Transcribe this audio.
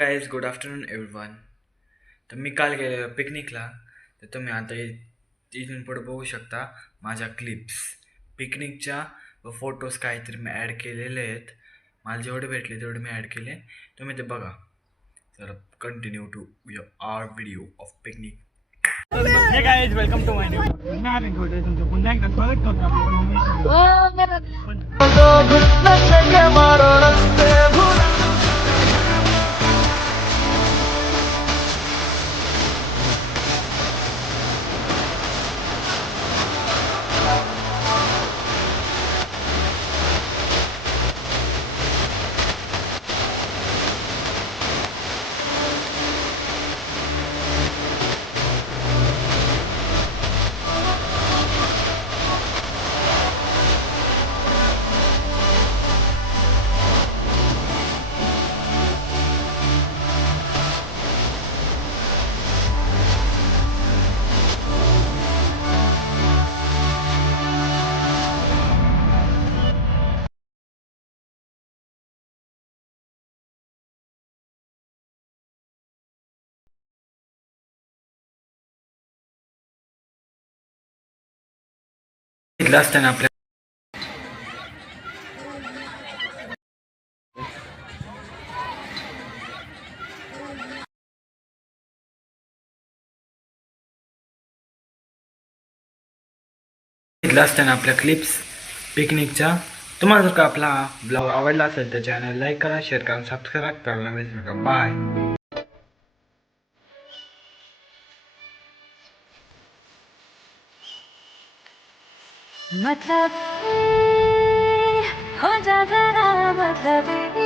Guys good afternoon everyone. तर मी काल गेलेलो पिकनिकला. तर तुम्ही आता इथून पुढे बघू शकता माझ्या क्लिप्स पिकनिकच्या व फोटोज काहीतरी मी ॲड केलेले आहेत. मला जेवढे भेटले तेवढे मी ॲड केले, तुम्ही ते बघा. तर continue to our video of picnic. Hey guys welcome to my new तुमचं पुन्हा एकदा स्वागत करतो इथलं असताना आपल्या आपल्या क्लिप्स पिकनिकच्या. तुम्हाला जर का आपला ब्लॉग आवडला असेल तर चॅनल लाईक करा, शेअर करा, सबस्क्राईब करायला विसरू नका. बाय. मतलब हो जा जरा मतलब